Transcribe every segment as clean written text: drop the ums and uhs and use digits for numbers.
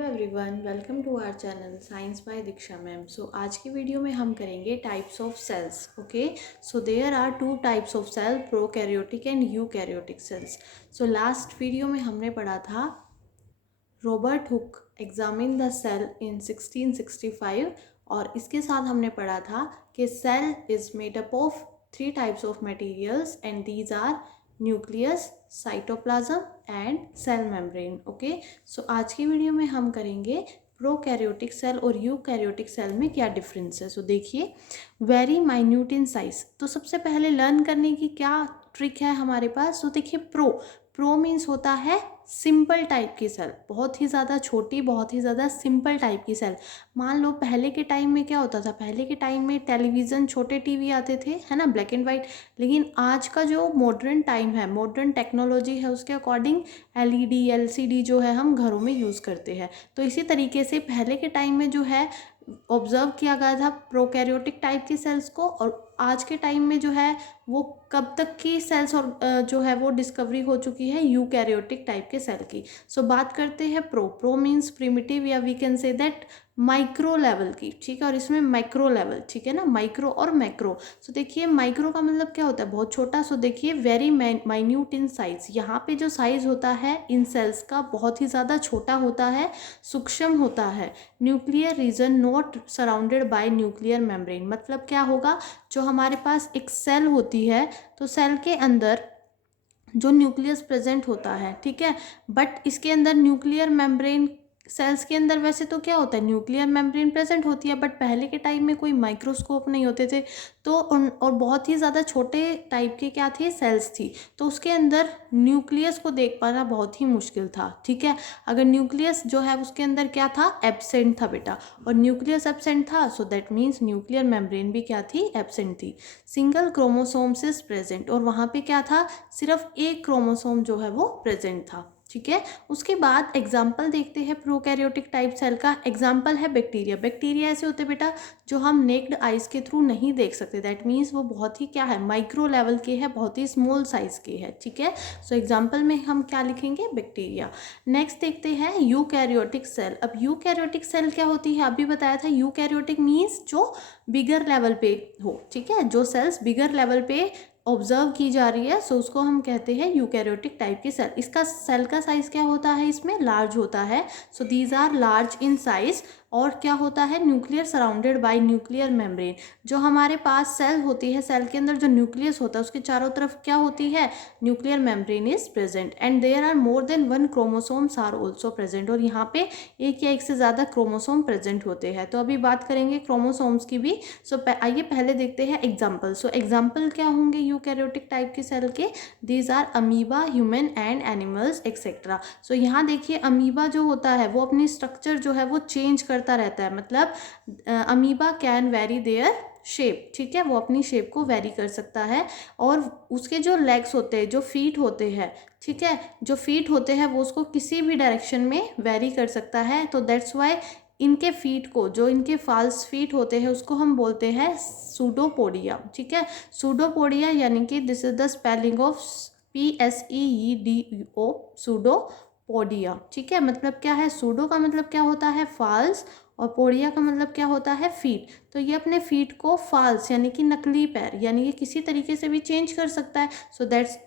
Hello everyone, welcome to our channel science by Diksha ma'am. आज की video में हम करेंगे types of cells. Okay, so there are two types of cell, prokaryotic and eukaryotic cells. Last video में हमने पढ़ा था Robert Hooke examine the cell in 1665 और इसके साथ हमने पढ़ा था कि cell is made up of three types of materials and these are nucleus, cytoplasm and cell membrane. Okay, सो आज की वीडियो में हम करेंगे प्रोकैरियोटिक सेल और यूकैरियोटिक सेल में क्या डिफरेंस है। देखिए, वेरी माइन्यूट इन साइज। तो सबसे पहले लर्न करने की क्या ट्रिक है हमारे पास। देखिए, प्रो मीन्स होता है सिंपल टाइप की सेल, बहुत ही ज़्यादा छोटी, बहुत ही ज़्यादा सिंपल टाइप की सेल। मान लो पहले के टाइम में क्या होता था, पहले के टाइम में टेलीविज़न, छोटे टीवी आते थे, है ना, ब्लैक एंड वाइट। लेकिन आज का जो मॉडर्न टाइम है, मॉडर्न टेक्नोलॉजी है, उसके अकॉर्डिंग एलईडी, एलसीडी जो है हम घरों में यूज़ करते हैं। तो इसी तरीके से पहले के टाइम में जो है ऑब्जर्व किया गया था प्रोकैरियोटिक टाइप की सेल्स को, और आज के टाइम में जो है वो कब तक की सेल्स और जो है वो डिस्कवरी हो चुकी है यूकैरियोटिक टाइप के सेल की। बात करते हैं प्रो मीन्स प्रिमिटिव, या we can say that micro level की, ठीक है। और इसमें माइक्रो लेवल, ठीक है ना, माइक्रो और मैक्रो। देखिए, माइक्रो का मतलब क्या होता है, बहुत छोटा। देखिए, वेरी माइन्यूट इन साइज, यहाँ पे जो साइज होता है इन सेल्स का बहुत ही ज़्यादा छोटा होता है, सूक्ष्म होता है। Nuclear region not surrounded by nuclear membrane, मतलब क्या होगा, जो हमारे पास एक सेल होती है, तो सेल के अंदर जो न्यूक्लियस प्रेजेंट होता है, ठीक है, बट इसके अंदर न्यूक्लियर मेम्ब्रेन, सेल्स के अंदर वैसे तो क्या होता है, न्यूक्लियर मेम्ब्रेन प्रेजेंट होती है, बट पहले के टाइम में कोई माइक्रोस्कोप नहीं होते थे, तो और बहुत ही ज़्यादा छोटे टाइप के क्या थे, सेल्स थी। तो उसके अंदर न्यूक्लियस को देख पाना बहुत ही मुश्किल था, ठीक है। अगर न्यूक्लियस जो है उसके अंदर क्या था, एब्सेंट था बेटा, और न्यूक्लियस एब्सेंट था, so that means nuclear membrane भी क्या थी, एब्सेंट थी। सिंगल क्रोमोसोम्स इज प्रेजेंट, और वहाँ पे क्या था, सिर्फ एक क्रोमोसोम जो है वो प्रेजेंट था, ठीक है। उसके बाद एग्जाम्पल देखते हैं प्रोकैरियोटिक टाइप सेल का। एग्जाम्पल है बैक्टीरिया। बैक्टीरिया ऐसे होते बेटा जो हम नेक्ड आइज के थ्रू नहीं देख सकते, दैट मीन्स वो बहुत ही क्या है, माइक्रो लेवल के है, बहुत ही स्मॉल साइज के है, ठीक है। एग्जाम्पल में हम क्या लिखेंगे, बैक्टीरिया। नेक्स्ट देखते हैं यूकैरियोटिक सेल। अब यूकैरियोटिक सेल क्या होती है, अभी बताया था, यूकैरियोटिक मीन्स जो बिगर लेवल पे हो, ठीक है, जो सेल्स बिगर लेवल पे ऑब्जर्व की जा रही है, उसको हम कहते हैं यूकैरियोटिक टाइप की सेल। इसका सेल का साइज क्या होता है, इसमें लार्ज होता है, these are large in size. और क्या होता है, nuclear surrounded by nuclear membrane. जो हमारे पास सेल होती है, सेल के अंदर जो न्यूक्लियस होता है उसके चारों तरफ क्या होती है, nuclear membrane is present, and there are more than one chromosomes are also present, और यहाँ पे एक या एक से ज़्यादा क्रोमोसोम प्रेजेंट होते हैं। तो अभी बात करेंगे क्रोमोसोम्स की भी। आइए पहले देखते हैं एग्जाम्पल। एग्जाम्पल क्या होंगे यूकैरियोटिक टाइप के सेल के, these are amoeba, human and animals etcetera. यहाँ देखिए, अमीबा जो होता है वो अपनी स्ट्रक्चर जो है वो चेंज करता रहता है, मतलब amoeba can very their shape, ठीक है, वो अपनी शेप को वेरी कर सकता है। और उसके जो लेग्स होते हैं, जो फीट होते हैं, ठीक है, जो फीट होते हैं वो उसको किसी भी डायरेक्शन में वेरी कर सकता है। तो दैट्स वाई इनके फीट को, जो इनके फॉल्स फीट होते हैं, उसको हम बोलते हैं सूडोपोडिया, ठीक है। सूडोपोडिया यानी कि this is the spelling of PSEEDO, pseudopodia, ठीक है। मतलब क्या है, सूडो का मतलब क्या होता है, फॉल्स, और पोडिया का मतलब क्या होता है, फीट। तो ये अपने फीट को फॉल्स यानी कि नकली पैर, यानी कि किसी तरीके से भी चेंज कर सकता है।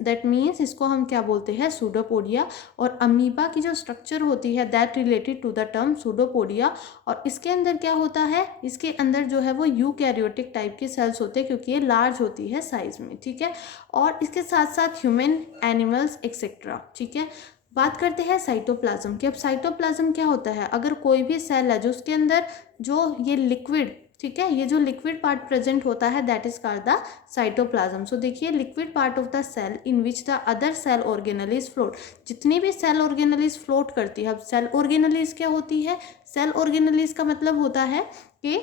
दैट मीन्स इसको हम क्या बोलते हैं, सूडोपोडिया। और अमीबा की जो स्ट्रक्चर होती है that related to the term pseudopodia. और इसके अंदर क्या होता है, इसके अंदर जो है वो यूकैरियोटिक टाइप के सेल्स होते हैं, क्योंकि ये लार्ज होती है साइज में, ठीक है। और इसके साथ साथ ह्यूमन, एनिमल्स एक्सेट्रा, ठीक है। बात करते हैं साइटोप्लाज्म की। अब साइटोप्लाज्म क्या होता है, अगर कोई भी सेल है जो उसके अंदर जो ये लिक्विड, ठीक है, ये जो लिक्विड पार्ट प्रेजेंट होता है that is called the cytoplasm. देखिए, liquid part of the cell in which the other cell organelles float. जितनी भी सेल ऑर्गेनलीज फ्लोट करती है। अब सेल ऑर्गेनलीज क्या होती है, सेल ऑर्गेनलीज का मतलब होता है कि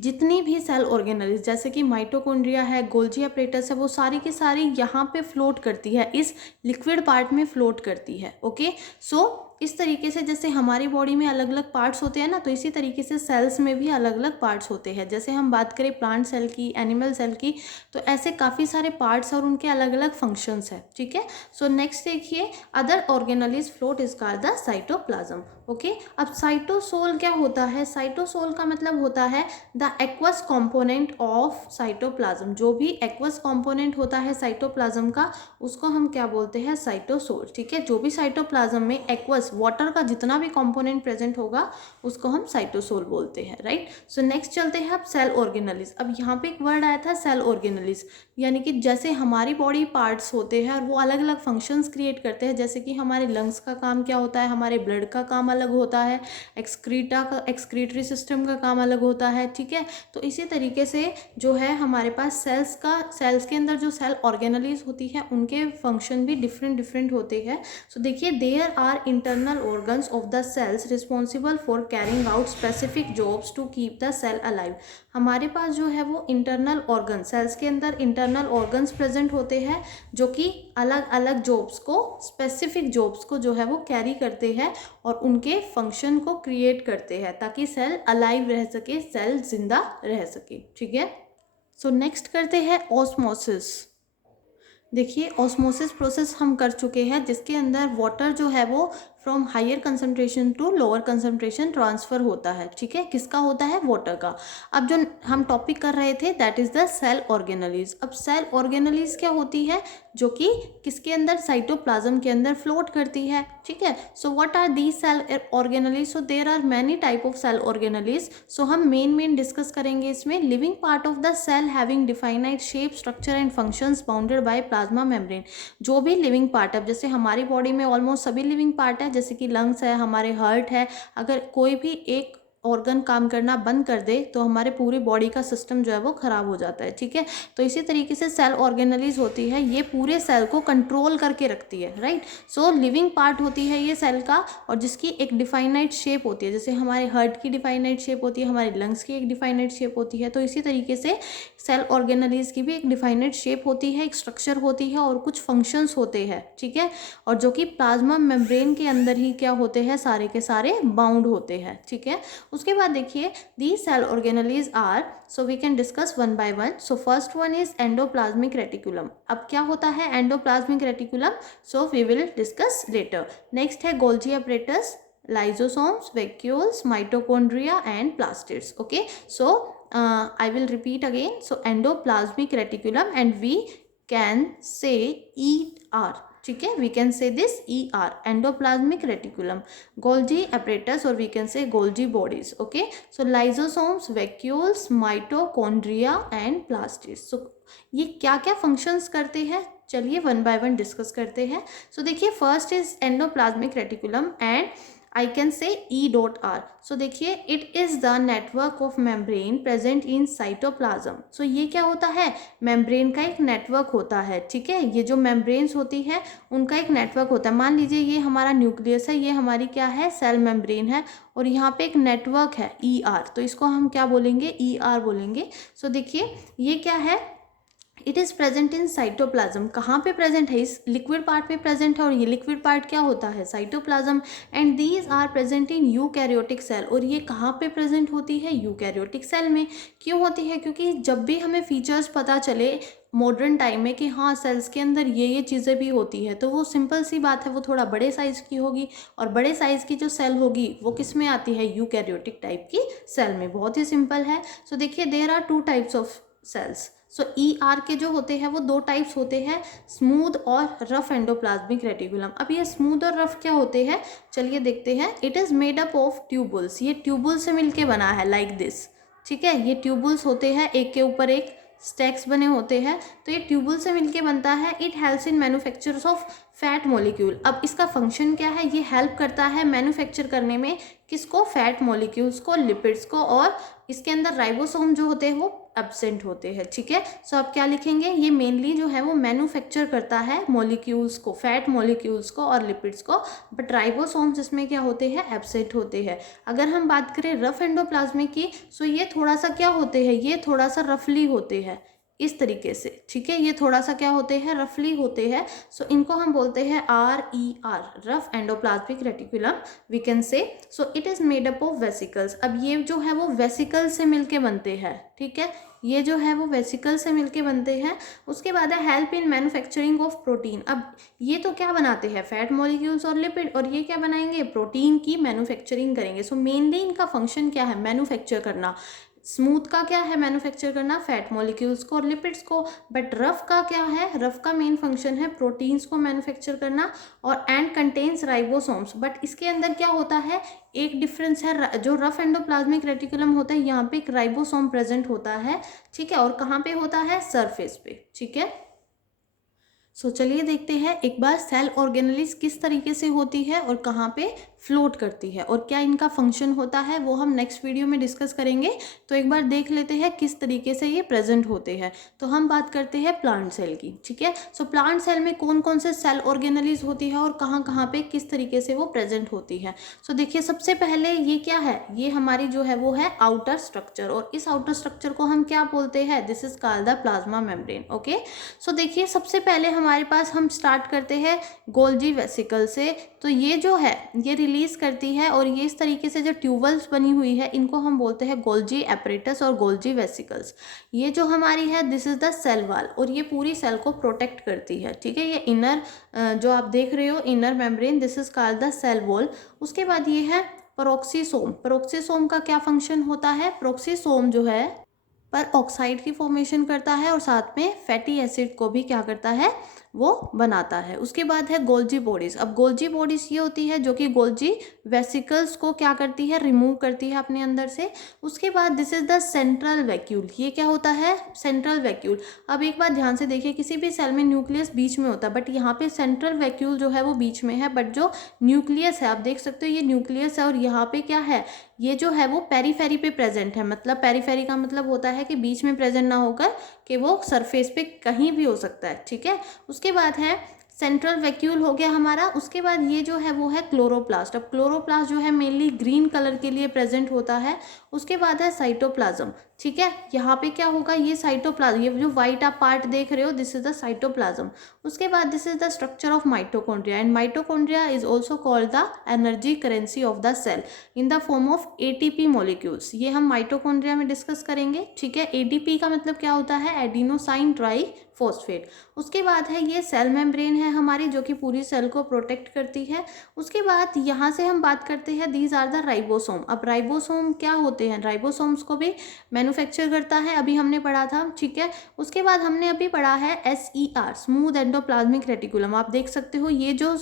जितनी भी सेल ऑर्गेनलीज, जैसे कि माइटोकॉन्ड्रिया है, गोल्जी अपरेटस है, वो सारी की सारी यहाँ पे फ्लोट करती है, इस लिक्विड पार्ट में फ्लोट करती है। ओके, इस तरीके से जैसे हमारी बॉडी में अलग अलग पार्ट्स होते हैं ना, तो इसी तरीके से सेल्स में भी अलग अलग पार्ट्स होते हैं। जैसे हम बात करें प्लांट सेल की, एनिमल सेल की, तो ऐसे काफ़ी सारे पार्ट्स और उनके अलग अलग फंक्शंस हैं। ठीक है, सो नेक्स्ट देखिए, other organelles float is called the cytoplasm. Okay, अब साइटोसोल क्या होता है? साइटोसोल का मतलब होता है the aqueous component of cytoplasm. जो भी एक्वस कंपोनेंट होता है साइटोप्लाज्म का, उसको हम क्या बोलते हैं? साइटोसोल। ठीक है, जो भी साइटोप्लाज्म में एक्वस वाटर का जितना भी कंपोनेंट प्रेजेंट होगा उसको हम साइटोसोल बोलते हैं। राइट, सो नेक्स्ट चलते हैं अब सेल ऑर्गेनेलिज। अब यहाँ पे एक वर्ड आया था सेल ऑर्गेनेलिज, यानी कि जैसे हमारी बॉडी पार्ट्स होते हैं और वो अलग अलग फंक्शंस क्रिएट करते हैं। जैसे कि हमारे लंग्स का काम क्या होता है, हमारे ब्लड का काम अलग होता है, एक्सक्रीटरी सिस्टम का काम अलग होता है। ठीक है, तो इसी तरीके से जो है हमारे पास सेल्स के अंदर जो सेल ऑर्गेनेलिज होती है उनके फंक्शन भी डिफरेंट होते हैं। सो देखिए, there are internal organs of the cells responsible for carrying out specific jobs to keep the cell alive. हमारे पास जो है वो इंटरनल ऑर्गन, सेल्स के अंदर इंटरनल ऑर्गन्स प्रेजेंट होते हैं जो कि अलग अलग जॉब्स को, स्पेसिफिक जॉब्स को जो है वो कैरी करते हैं और उनके फंक्शन को क्रिएट करते हैं ताकि सेल अलाइव रह सके, सेल जिंदा रह सके। ठीक है, सो नेक्स्ट करते हैं ऑस्मोसिस। देखिए, ऑस्मोसिस प्रोसेस हम कर चुके हैं जिसके अंदर वाटर जो है वो from higher concentration to lower concentration transfer होता है। ठीक है, किसका होता है? वाटर का। अब जो हम टॉपिक कर रहे थे that is the cell organelles. अब सेल ऑर्गेनेलिज क्या होती है? जो कि किसके अंदर? साइटोप्लाज्म के अंदर फ्लोट करती है। ठीक है, so what are these cell organelles? So there are many type of cell organelles. So हम मेन डिस्कस करेंगे इसमें। Living part of the cell having definite shape, structure and functions bounded by plasma membrane. जो भी living part है, जैसे हमारी body में almost सभी लिविंग पार्ट है, जैसे कि लंग्स है, हमारे हार्ट है, अगर कोई भी एक ऑर्गन काम करना बंद कर दे तो हमारे पूरी बॉडी का सिस्टम जो है वो खराब हो जाता है। ठीक है, तो इसी तरीके से सेल ऑर्गेनेलिज होती है, ये पूरे सेल को कंट्रोल करके रखती है। राइट, सो लिविंग पार्ट होती है ये सेल का, और जिसकी एक डिफाइनाइट शेप होती है। जैसे हमारे हार्ट की डिफाइनाइट शेप होती है, हमारे लंग्स की एक डिफाइनाइट शेप होती है, तो इसी तरीके से सेल ऑर्गेनेलिज की भी एक डिफाइनेट शेप होती है, एक स्ट्रक्चर होती है और कुछ फंक्शंस होते हैं। ठीक है, और जो कि प्लाज्मा मेम्ब्रेन के अंदर ही क्या होते हैं? सारे के सारे बाउंड होते हैं। ठीक है, उसके बाद देखिए, the cell organelles are, so we can discuss one by one. So first one is endoplasmic reticulum. अब क्या होता है endoplasmic reticulum? So we will discuss later. Next है Golgi apparatus, lysosomes, vacuoles, mitochondria and plastids. Okay, so I will repeat again. So endoplasmic reticulum, and we can say ER. ठीक है, we can say this ER, endoplasmic reticulum, Golgi apparatus, or we can say Golgi bodies. Okay, so lysosomes, vacuoles, mitochondria and plastids. So ये क्या क्या functions करते हैं? चलिए one by one discuss करते हैं। सो देखिए, first is endoplasmic reticulum and I can say E.R. So देखिए, it is the network of membrane present in cytoplasm. सो ये क्या होता है? मेम्ब्रेन का एक नेटवर्क होता है। ठीक है, ये जो मेम्ब्रेन्स होती है उनका एक नेटवर्क होता है। मान लीजिए ये हमारा न्यूक्लियस है, ये हमारी क्या है? सेल मेम्ब्रेन है, और यहाँ पे एक नेटवर्क है ER, तो इसको हम क्या बोलेंगे? ER बोलेंगे। सो देखिए, ये क्या है? It is present in cytoplasm. कहाँ पे प्रेजेंट है? इस लिक्विड पार्ट में प्रेजेंट है, और ये लिक्विड पार्ट क्या होता है? Cytoplasm. And these are present in eukaryotic cell. और ये कहाँ पे प्रेजेंट होती है? यूकैरियोटिक सेल में। क्यों होती है? क्योंकि जब भी हमें फीचर्स पता चले मॉडर्न टाइम में कि हाँ सेल्स के अंदर ये चीज़ें भी होती है, तो वो सिंपल सी बात है, वो थोड़ा बड़े साइज़ की होगी, और बड़े साइज़ की जो सेल होगी वो किस में आती है? यूकैरियोटिक टाइप की सेल में। बहुत ही सिंपल है। सो देखिए, there are 2 types of cells. So ER के जो होते हैं वो 2 टाइप्स होते हैं, स्मूथ और रफ एंडोप्लाज्मिक रेटिकुलम। अब ये स्मूथ और रफ क्या होते हैं? चलिए देखते हैं। It is made up of tubules. ये ट्यूबुल से मिलके बना है, लाइक दिस। ठीक है, ये ट्यूबुल्स होते हैं, एक के ऊपर एक स्टैक्स बने होते हैं, तो ये ट्यूबुल से मिलके बनता है। It helps in manufacture of fat molecule. अब इसका फंक्शन क्या है? ये हेल्प करता है मैन्युफैक्चर करने में, किसको? फैट मॉलिक्यूल्स को, लिपिड्स को, और इसके अंदर राइबोसोम जो होते हैं वो एब्सेंट होते हैं। ठीक है, सो आप क्या लिखेंगे? ये मेनली जो है वो मैन्युफैक्चर करता है मॉलिक्यूल्स को, फैट मॉलिक्यूल्स को और लिपिड्स को, बट राइबोसोम्स इसमें क्या होते हैं? एब्सेंट होते हैं। अगर हम बात करें रफ एंडोप्लाज्मिक की, सो ये थोड़ा सा क्या होते हैं? ये थोड़ा सा रफली होते हैं। इस तरीके से, ठीक है। ये थोड़ा सा क्या होते हैं, रफली होते हैं। सो इनको हम बोलते हैं RER, rough endoplasmic reticulum we can say. So it is made up of vesicles. अब ये जो है वो वेसिकल से मिलके बनते हैं, ठीक है। ये जो है वो वेसिकल से मिलके बनते हैं। उसके बाद है help in manufacturing of protein. अब ये तो क्या बनाते हैं, फैट मॉलिक्यूल्स और लिपिड, और ये क्या बनाएंगे, प्रोटीन की मैन्युफैक्चरिंग करेंगे। सो मेनली इनका फंक्शन क्या है, मैन्युफैक्चर करना। स्मूथ का क्या है, मैन्युफैक्चर करना फैट मॉलिक्यूल्स को और लिपिड्स को। बट रफ का क्या है, रफ का मेन फंक्शन है प्रोटीन्स को मैन्युफैक्चर करना और एंड कंटेन्स राइबोसोम्स। बट इसके अंदर क्या होता है, एक डिफरेंस है। जो रफ एंडोप्लाज्मिक रेटिकुलम होता है यहाँ पे एक राइबोसोम प्रेजेंट होता है, ठीक है। और कहाँ पे होता है, सरफेस पे, ठीक है। सो चलिए देखते हैं एक बार सेल ऑर्गेनेलिस किस तरीके से होती है और कहाँ पे फ्लोट करती है और क्या इनका फंक्शन होता है, वो हम नेक्स्ट वीडियो में डिस्कस करेंगे। तो एक बार देख लेते हैं किस तरीके से ये प्रेजेंट होते हैं। तो हम बात करते हैं प्लांट सेल की, ठीक है। सो प्लांट सेल में कौन कौन से सेल ऑर्गेनेलिस होती है और कहाँ कहाँ पे किस तरीके से वो प्रेजेंट होती है। सो देखिए सबसे पहले ये क्या है, ये हमारी जो है वो है आउटर स्ट्रक्चर, और इस आउटर स्ट्रक्चर को हम क्या बोलते हैं, this is called the plasma membrane, okay. So देखिए सबसे पहले हमारे पास हम स्टार्ट करते हैं गोल्जी वेसिकल से। तो ये जो है ये रिलीज करती है, और ये इस तरीके से जो ट्यूबल्स बनी हुई है इनको हम बोलते हैं गोल्जी एपरेटस और गोल्जी वेसिकल्स। ये जो हमारी है this is the cell wall, और ये पूरी सेल को प्रोटेक्ट करती है, ठीक है। ये इनर जो आप देख रहे हो inner membrane, this is called the cell wall. उसके बाद ये है पेरोक्सीसोम। पेरोक्सीसोम का क्या फंक्शन होता है, पेरोक्सीसोम जो है पर ऑक्साइड की फॉर्मेशन करता है और साथ में फैटी एसिड को भी क्या करता है, वो बनाता है। उसके बाद है गोल्जी बॉडीज। अब गोल्जी बॉडीज ये होती है जो कि गोल्जी वेसिकल्स को क्या करती है, रिमूव करती है अपने अंदर से। उसके बाद this is the central vacuole. ये क्या होता है, सेंट्रल वैक्यूल। अब एक बात ध्यान से देखिए, किसी भी सेल में न्यूक्लियस बीच में होता है, बट यहाँ पे सेंट्रल वैक्यूल जो है वो बीच में है, बट जो न्यूक्लियस है आप देख सकते हो ये न्यूक्लियस है, और यहाँ पे क्या है, ये जो है वो पेरीफेरी पे प्रेजेंट है। मतलब पेरीफेरी का मतलब होता है कि बीच में प्रेजेंट ना होकर कि वो सरफेस पे कहीं भी हो सकता है, ठीक है। उसके बाद है सेंट्रल वैक्यूल हो गया हमारा। उसके बाद ये जो है वो है क्लोरोप्लास्ट। अब क्लोरोप्लास्ट जो है मेनली ग्रीन कलर के लिए प्रेजेंट होता है। उसके बाद है साइटोप्लाज्म, ठीक है। यहाँ पे क्या होगा, ये साइटोप्लाज्म, ये जो व्हाइट आप पार्ट देख रहे हो दिस इज द साइटोप्लाज्म। उसके बाद this is the structure of mitochondria, and mitochondria is also called the energy currency of the cell in the form of ATP molecules. ये हम माइटोकॉन्ड्रिया में डिस्कस करेंगे, ठीक है। ATP का मतलब क्या होता है, एडिनोसाइन ट्राई फॉस्फेट। उसके बाद है ये सेल मेम्ब्रेन है हमारी जो कि पूरी सेल को प्रोटेक्ट करती है। उसके बाद यहाँ से हम बात करते हैं दीज आर द राइबोसोम। अब राइबोसोम क्या होते हैं, राइबोसोम्स को भी मैन्युफैक्चर करता है, अभी हमने पढ़ा था, ठीक है। उसके बाद हमने अभी पढ़ा है SER, स्मूथ एंडोप्लाज्मिक रेटिकुलम। आप देख सकते हो ये जो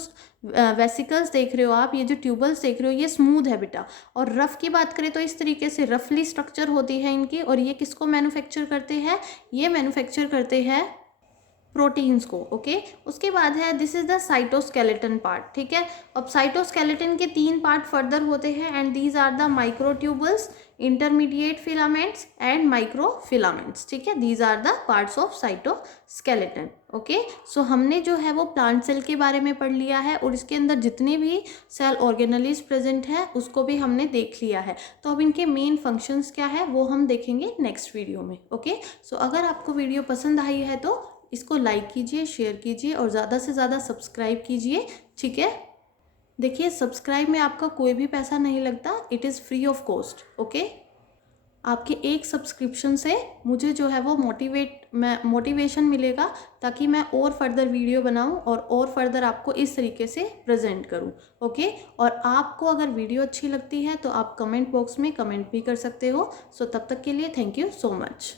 वेसिकल्स देख रहे हो आप, ये जो ट्यूबल्स देख रहे हो ये स्मूथ है बेटा। और रफ की बात करें तो इस तरीके से रफली स्ट्रक्चर होती है इनकी, और ये किसको मैन्युफैक्चर करते हैं, ये मैन्युफैक्चर करते हैं प्रोटीन्स को, ओके। उसके बाद है this is the cytoskeleton part, ठीक है। अब साइटोस्केलेटन के 3 पार्ट फर्दर होते हैं, and these are the microtubules, intermediate filaments and microfilaments, ठीक है। These are the parts of cytoskeleton, okay. So हमने जो है वो प्लांट सेल के बारे में पढ़ लिया है, और इसके अंदर जितने भी सेल ऑर्गेनेलिस प्रेजेंट है उसको भी हमने देख लिया है। तो अब इनके मेन फंक्शंस क्या है वो हम देखेंगे नेक्स्ट वीडियो में, ओके। सो अगर आपको वीडियो पसंद आई है तो इसको लाइक कीजिए, शेयर कीजिए और ज़्यादा से ज़्यादा सब्सक्राइब कीजिए, ठीक है। देखिए सब्सक्राइब में आपका कोई भी पैसा नहीं लगता, it is free of cost, okay. आपके एक सब्सक्रिप्शन से मुझे जो है वो मोटिवेशन मिलेगा, ताकि मैं और फर्दर वीडियो बनाऊं और फर्दर आपको इस तरीके से प्रेजेंट करूं, ओके। और आपको अगर वीडियो अच्छी लगती है तो आप कमेंट बॉक्स में कमेंट भी कर सकते हो। सो तब तक के लिए थैंक यू सो मच।